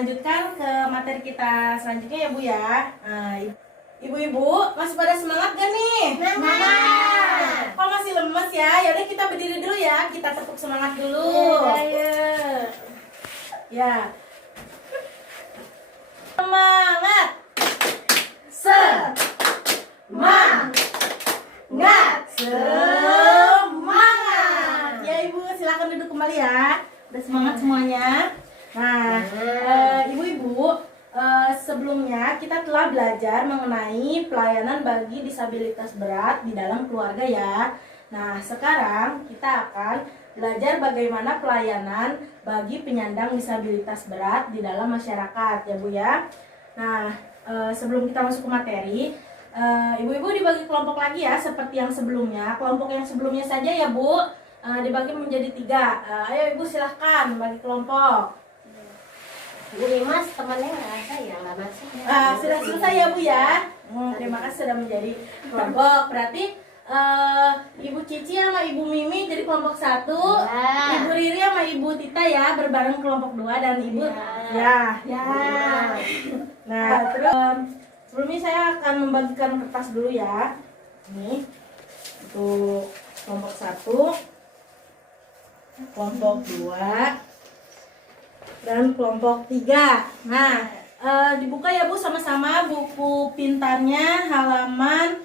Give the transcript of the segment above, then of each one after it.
lanjutkan ke materi kita selanjutnya ya Bu ya. Ibu-ibu masih pada semangat gak nih? Semangat. Kok masih lemes ya? Yaudah kita berdiri dulu ya, kita tepuk semangat dulu. Ya. Semangat. Semangat. Ya Ibu, silakan duduk kembali ya. Udah semangat semuanya. Nah, ibu-ibu, sebelumnya kita telah belajar mengenai pelayanan bagi disabilitas berat di dalam keluarga ya. Nah, sekarang kita akan belajar bagaimana pelayanan bagi penyandang disabilitas berat di dalam masyarakat ya Bu ya. Nah, sebelum kita masuk ke materi, ibu-ibu dibagi kelompok lagi ya seperti yang sebelumnya. Kelompok yang sebelumnya saja ya Bu, dibagi menjadi 3. Ayo Ibu silahkan bagi kelompok. Bu Limas temannya nggak ada ya, nggak masuk ya. Sudah selesai ya Bu ya. Terima kasih sudah menjadi kelompok. Berarti Ibu Cici sama Ibu Mimi jadi kelompok 1, Ibu Riri sama Ibu Tita ya berbareng kelompok 2 dan Ibu ya. Nah, terus sebelumnya saya akan membagikan kertas dulu ya. Ini untuk kelompok 1, kelompok 2 dan kelompok 3. Nah, dibuka ya Bu sama-sama buku pintarnya halaman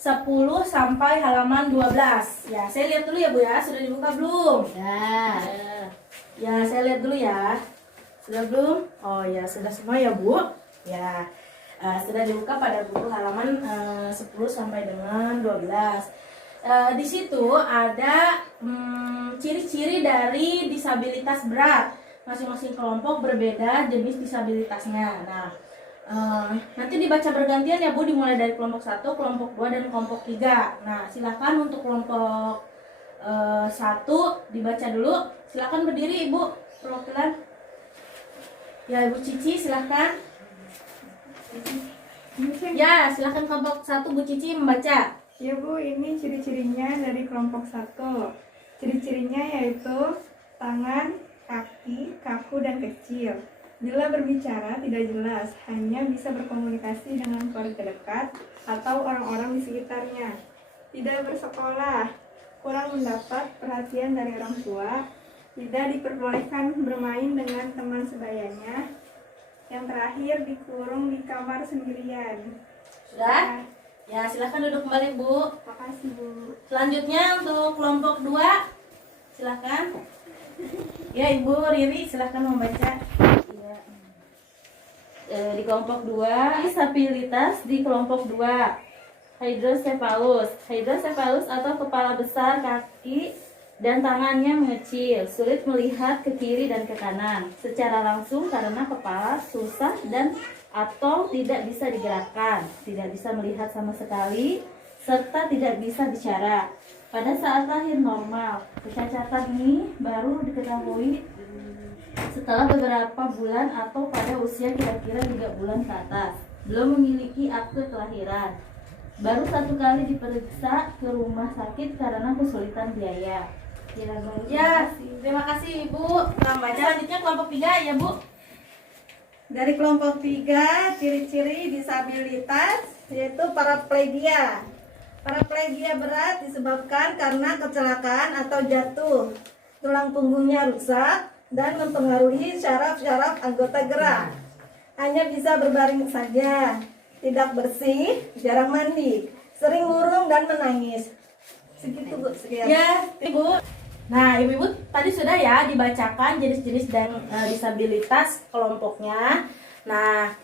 10 sampai halaman 12. Ya, saya lihat dulu ya Bu ya. Sudah dibuka belum? Ya, saya lihat dulu ya. Sudah belum? Oh ya, sudah semua ya Bu. Ya, sudah dibuka pada buku halaman 10 sampai dengan 12. Di situ ada ciri-ciri dari disabilitas berat. Masing-masing kelompok berbeda jenis disabilitasnya. Nah, nanti dibaca bergantian ya Bu, dimulai dari kelompok 1, kelompok 2, dan kelompok 3. Nah, silakan untuk kelompok 1 dibaca dulu. Silakan berdiri Ibu perwakilan. Ya, Ibu Cici silakan. Ya, silakan kelompok 1 Bu Cici membaca. Ya Bu, ini ciri-cirinya dari kelompok 1. Ciri-cirinya yaitu tangan, kaki, kaku, dan kecil. Bila berbicara tidak jelas, hanya bisa berkomunikasi dengan keluarga dekat atau orang-orang di sekitarnya. Tidak bersekolah, kurang mendapat perhatian dari orang tua, tidak diperbolehkan bermain dengan teman sebayanya. Yang terakhir, dikurung di kamar sendirian. Sudah? Ya, silahkan duduk kembali Bu. Makasih Bu. Selanjutnya untuk kelompok 2, silahkan. Ya, Ibu Riri silahkan membaca. Ya. Di kelompok 2, disabilitas di kelompok 2. Hydrocephalus atau kepala besar, kaki dan tangannya mengecil, sulit melihat ke kiri dan ke kanan secara langsung karena kepala susah dan atau tidak bisa digerakkan, tidak bisa melihat sama sekali, serta tidak bisa bicara. Pada saat lahir normal, kecacatan ini baru diketahui setelah beberapa bulan atau pada usia kira-kira 3 bulan ke atas. Belum memiliki akte kelahiran. Baru 1 kali diperiksa ke rumah sakit karena kesulitan biaya. Ya, terima kasih Ibu. Membaca selanjutnya kelompok 3 ya Bu. Dari kelompok 3, ciri-ciri disabilitas yaitu paraplegia. Paraplegia berat disebabkan karena kecelakaan atau jatuh. Tulang punggungnya rusak dan mempengaruhi syaraf-syaraf anggota gerak. Hanya bisa berbaring saja, tidak bersih, jarang mandi, sering murung dan menangis. Segitu Bu, sekian. Ya, Ibu. Nah, Ibu-ibu tadi sudah ya dibacakan jenis-jenis dan disabilitas kelompoknya. Nah,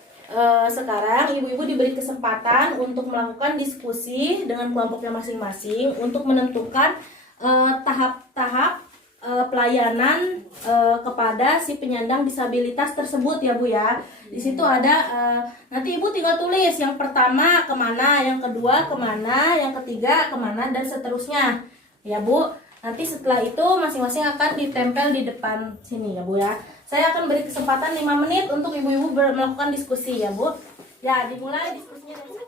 sekarang Ibu-ibu diberi kesempatan untuk melakukan diskusi dengan kelompoknya masing-masing untuk menentukan tahap-tahap pelayanan kepada si penyandang disabilitas tersebut ya Bu ya. Di situ ada nanti Ibu tinggal tulis yang pertama kemana, yang kedua kemana, yang ketiga kemana, dan seterusnya ya Bu. Nanti setelah itu masing-masing akan ditempel di depan sini ya Bu ya. Saya akan beri kesempatan 5 menit untuk ibu-ibu melakukan diskusi ya Bu. Ya, dimulai diskusinya dari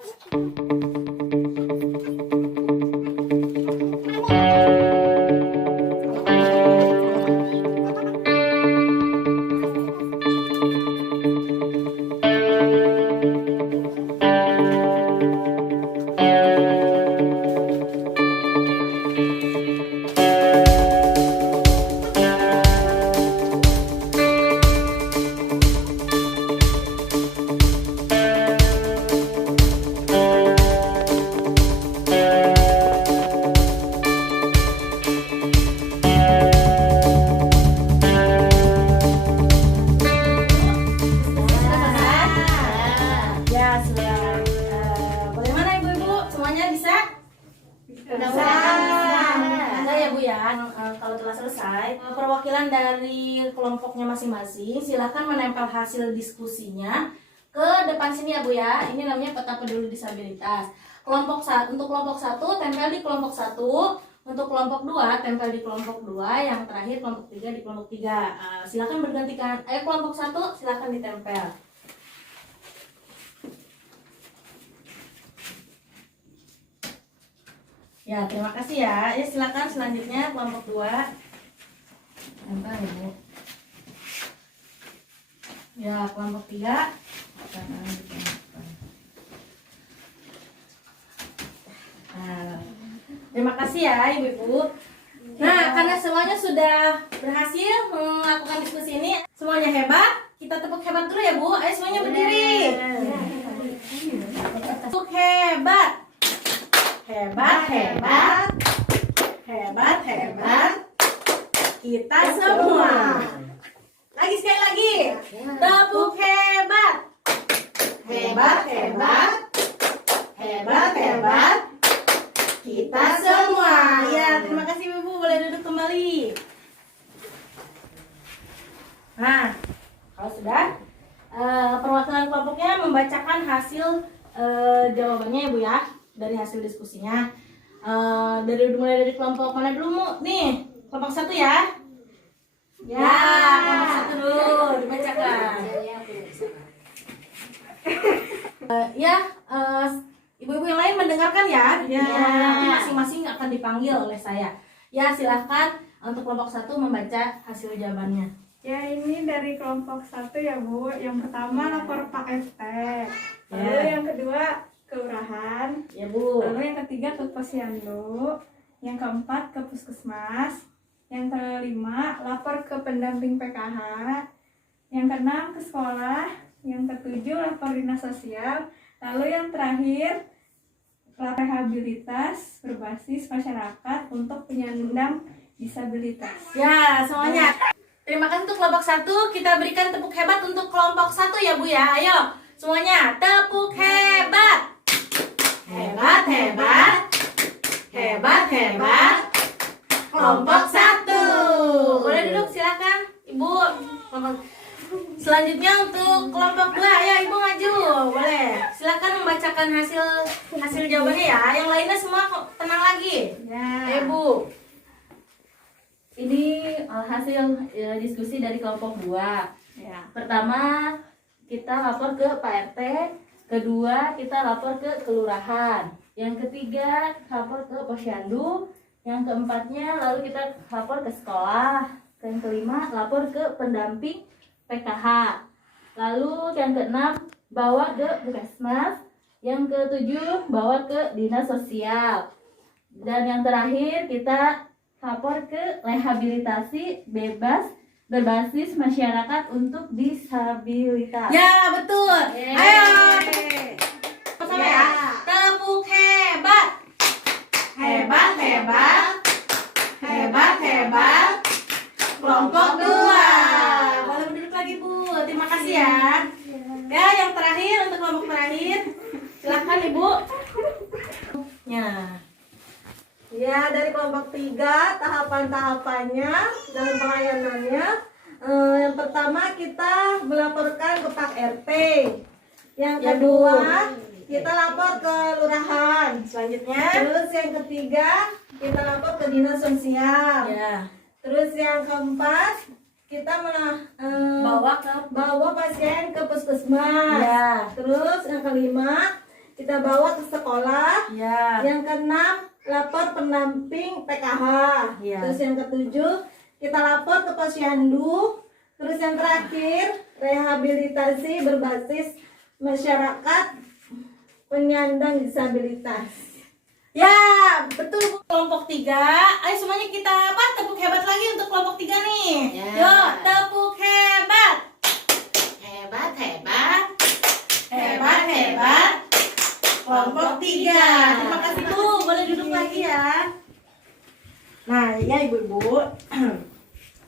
kalau telah selesai perwakilan dari kelompoknya masing-masing silahkan menempel hasil diskusinya ke depan sini ya Bu ya. Ini namanya peta peduli disabilitas. Untuk kelompok 1 tempel di kelompok 1, untuk kelompok 2 tempel di kelompok 2, yang terakhir kelompok 3 di kelompok 3. Silakan bergantikan. Kelompok 1 silakan ditempel. Ya, terima kasih ya. Ya, silakan selanjutnya kelompok 2. Tempel ya, Bu. Ya, kelompok 3. Nah, terima kasih ya Ibu-ibu. Nah, karena semuanya sudah berhasil melakukan diskusi ini, semuanya hebat. Kita tepuk hebat dulu ya Bu. Ayo semuanya berdiri. Tepuk hebat. Hebat, hebat. Hebat, hebat. Kita semua. Lagi sekali lagi. Tepuk hebat. Hebat, hebat. Hebat, hebat. Kita semua. Ya, terima kasih Ibu. Boleh duduk kembali. Nah, kalau sudah perwakilan kelompoknya membacakan hasil jawabannya ya Bu ya, dari hasil diskusinya. Mulai dari kelompok mana dulu Mu? Nih, kelompok 1 ya. Ya, kelompok 1 dulu dibacakan. Ibu-ibu yang lain mendengarkan ya. Ya, nanti masing-masing akan dipanggil oleh saya. Ya, silahkan untuk kelompok 1 membaca hasil jawabannya. Ya, ini dari kelompok 1 ya Bu. Yang pertama lapor Pak RT. Lalu yang kedua kelurahan. Ya Bu. Lalu yang ketiga ke posyandu. Yang keempat ke puskesmas. Yang kelima lapor ke pendamping PKH. Yang keenam ke sekolah. Yang ketujuh lapor dinas sosial. Lalu yang terakhir lapor rehabilitas berbasis masyarakat untuk penyandang disabilitas. Ya, semuanya. Terima kasih untuk kelompok 1. Kita berikan tepuk hebat untuk kelompok 1 ya Bu ya. Ayo, semuanya tepuk hebat. Hebat, hebat. Hebat, hebat. Kelompok 1. Boleh duduk silakan Ibu. Selanjutnya untuk kelompok 2, ayo Ibu maju. Boleh. Silakan membacakan hasil jawabannya ya. Yang lainnya semua tenang lagi. Ya. Ibu. Ini hasil diskusi dari kelompok 2. Ya. Pertama, kita lapor ke Pak RT. Kedua, kita lapor ke kelurahan. Yang ketiga, lapor ke posyandu. Yang keempatnya, lalu kita lapor ke sekolah. Yang kelima, lapor ke pendamping PKH. Lalu yang keenam, bawa ke puskesmas. Yang ketujuh, bawa ke dinas sosial. Dan yang terakhir, kita lapor ke rehabilitasi berbasis masyarakat untuk disabilitas. Ya, betul. Ayo. Sama ya. Tepuk hebat. Hebat, hebat. Hebat, hebat. Kelompok 2. Boleh berduduk lagi Bu. Terima kasih ya. Ya, yang terakhir untuk kelompok terakhir. Silakan Ibu. Ya, dari kelompok 3 tahapan-tahapannya dalam pelayanannya. Yang pertama kita melaporkan ke Pak RT. Yang kedua kita lapor ke lurahan. Selanjutnya. Terus yang ketiga kita lapor ke dinas sosial. Ya. Terus yang keempat kita bawa pasien ke puskesmas. Ya. Terus yang kelima kita bawa ke sekolah. Ya. Yang keenam lapor pendamping PKH. Ya. Terus yang ketujuh kita lapor ke posyandu. Terus yang terakhir rehabilitasi berbasis masyarakat penyandang disabilitas. Ya, betul Bu. Kelompok 3. Ayo semuanya kita tepuk hebat lagi untuk kelompok 3 nih. Ya. Yuk, tepuk hebat. Hebat, hebat. Hebat, hebat. Kelompok 3. Terima kasih Bu. Boleh duduk lagi ya. Nah, ya Ibu-ibu.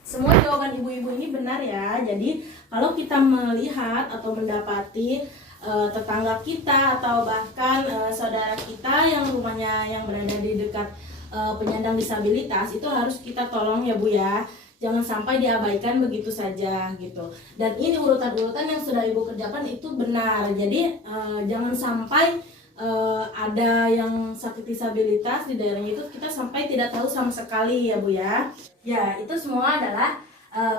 Semua jawaban ibu-ibu ini benar ya. Jadi, kalau kita melihat atau mendapati tetangga kita atau bahkan saudara kita yang rumahnya yang berada di dekat penyandang disabilitas itu harus kita tolong ya Bu ya. Jangan sampai diabaikan begitu saja gitu. Dan ini urutan-urutan yang sudah Ibu kerjakan itu benar. Jadi jangan sampai ada yang sakit disabilitas di daerahnya itu kita sampai tidak tahu sama sekali ya Bu ya. Ya, itu semua adalah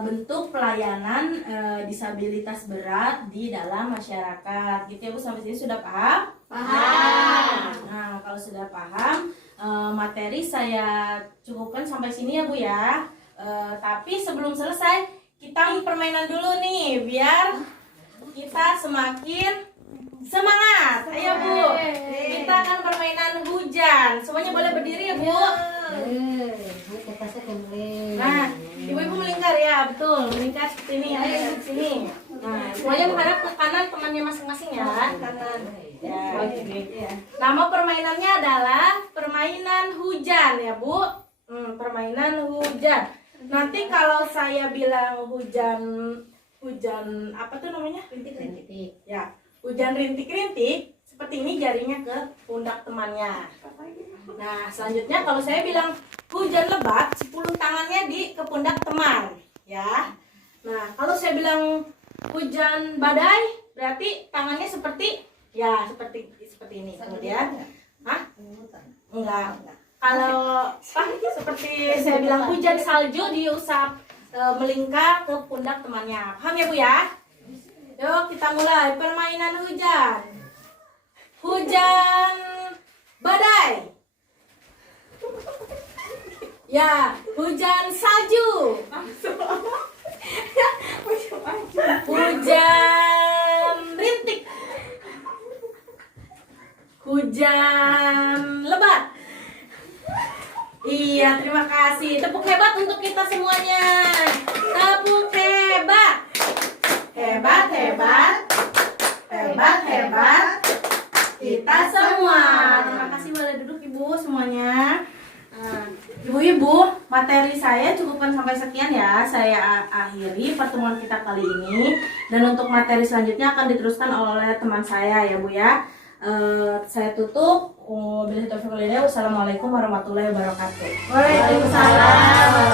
bentuk pelayanan disabilitas berat di dalam masyarakat. Gitu ya Bu, sampai sini sudah paham? Paham. Nah, kalau sudah paham, materi saya cukupkan sampai sini ya Bu ya. Tapi sebelum selesai, kita permainan dulu nih biar kita semakin semangat. Ayo Bu, kita akan permainan hujan. Semuanya boleh berdiri ya Bu. Nah, ibu-ibu melingkar ya, betul. Melingkar seperti ini, ayo di sini. Nah, semuanya menghadap ke kanan temannya masing-masing ya. Kanan. Ya, oke. Nama permainannya adalah permainan hujan ya Bu. Permainan hujan. Nanti kalau saya bilang hujan apa tuh namanya? Rintik-rintik. Ya, hujan rintik-rintik. Seperti ini jarinya ke pundak temannya. Nah, selanjutnya kalau saya bilang hujan lebat, 10 tangannya di ke pundak teman, ya. Nah, kalau saya bilang hujan badai, berarti tangannya seperti ini. Kemudian, enggak. Kalau seperti saya bilang hujan salju diusap melingkar ke pundak temannya. Paham ya Bu ya? Yuk kita mulai permainan hujan. Hujan badai. Ya, hujan salju. Hujan rintik. Hujan lebat. Iya, terima kasih. Tepuk hebat untuk kita semuanya. Tepuk hebat. Hebat, hebat. Hebat, hebat. Kita semua. Terima kasih, boleh duduk Ibu semuanya. Ibu-ibu, materi saya cukupkan sampai sekian ya. Saya akhiri pertemuan kita kali ini. Dan untuk materi selanjutnya akan diteruskan oleh teman saya ya Bu ya. Saya tutup. Wassalamualaikum warahmatullahi wabarakatuh. Waalaikumsalam.